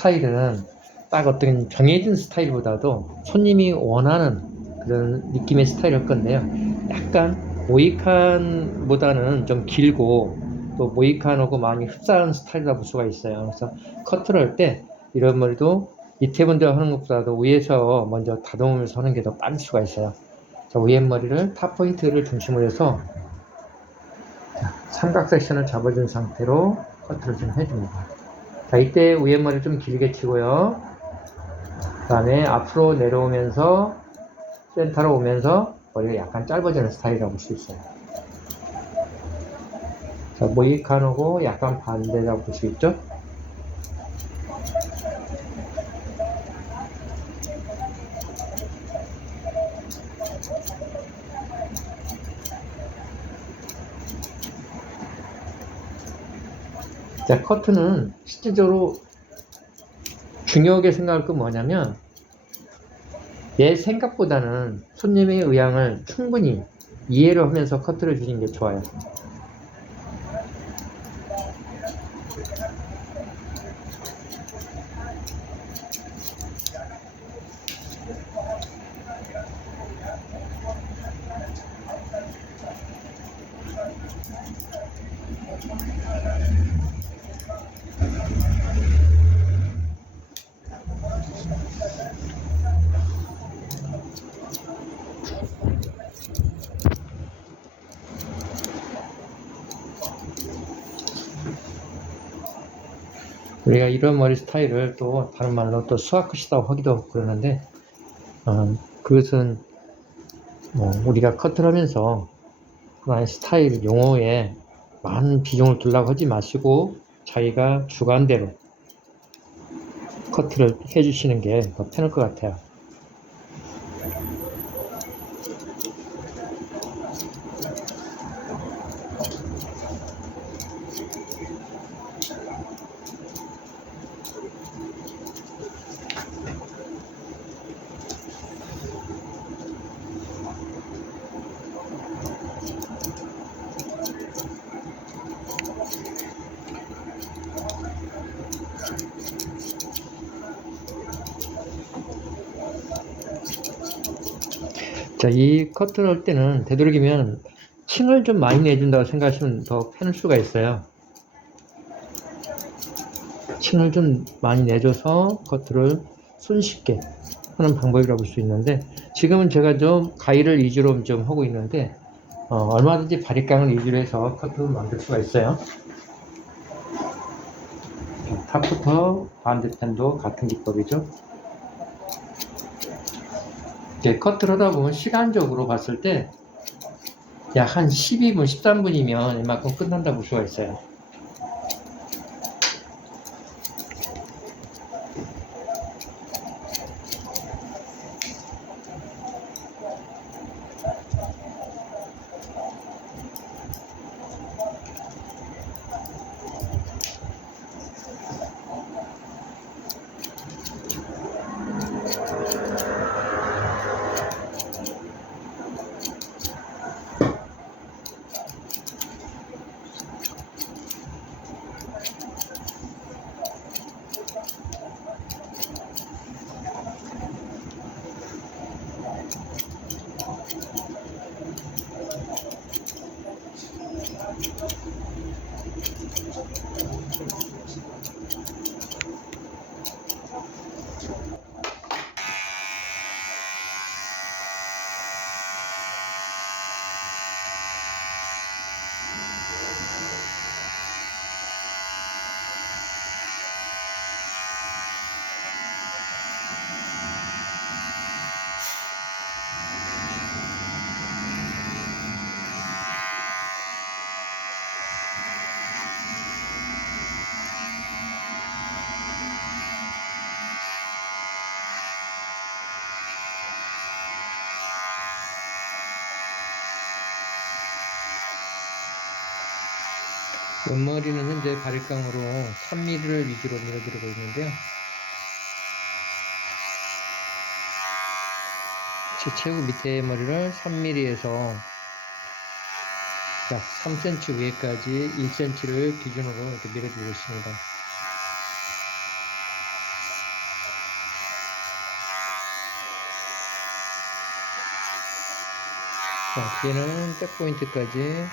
스타일은 딱 어떤 정해진 스타일보다도 손님이 원하는 그런 느낌의 스타일일 건데요. 약간 모이칸보다는 좀 길고 또 모이칸하고 많이 흡사한 스타일이라 볼 수가 있어요. 그래서 커트를 할 때 이런 머리도 밑에 분들 하는 것보다도 위에서 먼저 다듬으면서 하는 게 더 빠를 수가 있어요. 자, 위에 머리를 탑 포인트를 중심으로 해서 자, 삼각 섹션을 잡아준 상태로 커트를 좀 해줍니다. 자, 이때 위에 머리 좀 길게 치고요. 그 다음에 앞으로 내려오면서 센터로 오면서 머리가 약간 짧아지는 스타일이라고 볼 수 있어요. 자, 모이칸하고 약간 반대라고 볼 수 있죠? 자, 커트는 실질적으로 중요하게 생각할 건 뭐냐면 내 생각보다는 손님의 의향을 충분히 이해를 하면서 커트를 주는 게 좋아요. 우리가 이런 머리 스타일을 또 다른 말로 또 수학컷이라고 하기도 그러는데 어, 그것은 뭐 우리가 커트를 하면서 그런 스타일 용어에 많은 비중을 두려고 하지 마시고 자기가 주관대로 커트를 해주시는 게 더 편할 것 같아요. 자, 이 커트를 할 때는 되도록이면 층을 좀 많이 내준다고 생각하시면 더 편할 수가 있어요. 층을 좀 많이 내줘서 커트를 손쉽게 하는 방법이라고 볼 수 있는데 지금은 제가 좀 가위를 위주로 좀 하고 있는데 어, 얼마든지 바리깡을 위주로 해서 커트를 만들 수가 있어요. 자, 탑부터 반대편도 같은 기법이죠. 이렇게 커트를 하다 보면 시간적으로 봤을 때 약 한 12분, 13분이면 이만큼 끝난다고 볼 수가 있어요. 옆머리는 현재 바리깡으로 3mm를 위주로 밀어드리고 있는데요. 제 최고 밑에 머리를 3mm에서 약 3cm 위에까지 1cm를 기준으로 이렇게 밀어주고 있습니다. 자, 뒤에는 백포인트까지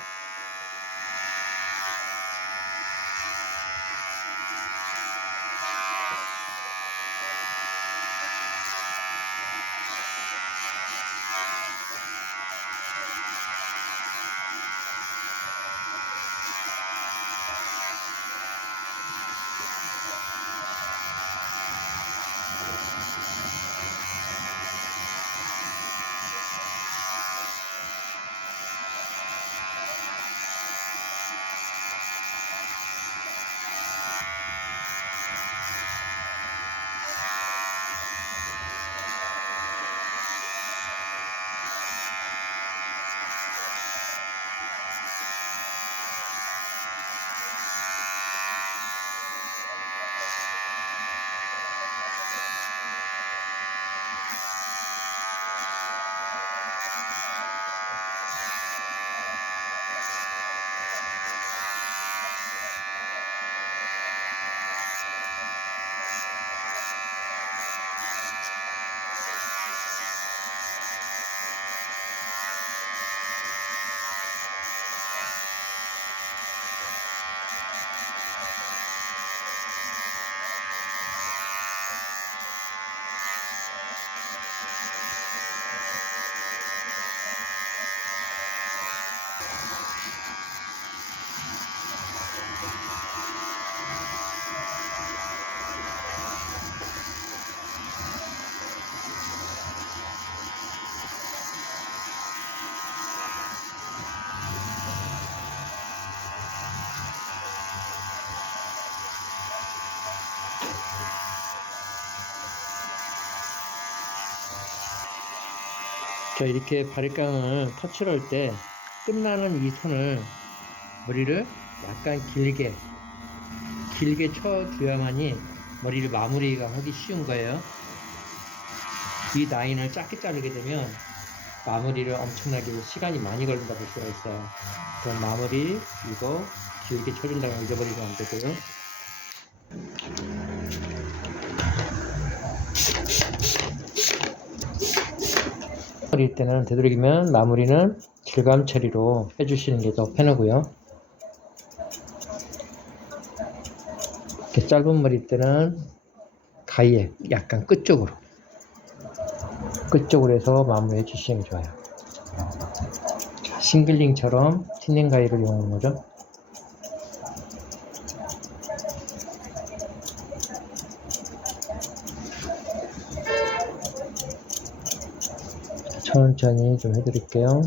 자, 이렇게 바리깡을 터치를 할 때 끝나는 이 손을 머리를 약간 길게 길게 쳐줘야만이 머리를 마무리가 하기 쉬운 거예요. 이 라인을 짧게 자르게 되면 마무리를 엄청나게 시간이 많이 걸린다 볼 수가 있어요. 그럼 마무리 이거 길게 쳐준다고 잊어버리면 안 되고요. 처리일 때는 되도록이면 마무리는 질감 처리로 해주시는 게 더 편하고요. 이렇게 짧은 머리일 때는 가위에 약간 끝쪽으로 끝쪽으로 해서 마무리 해 주시면 좋아요. 자, 싱글링처럼 틴닝 가위를 이용하는 거죠. 천천히 좀 해드릴게요.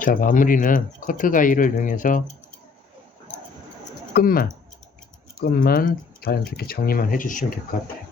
자, 마무리는 커트 가위를 이용해서 끝만, 끝만 자연스럽게 정리만 해주시면 될 것 같아요.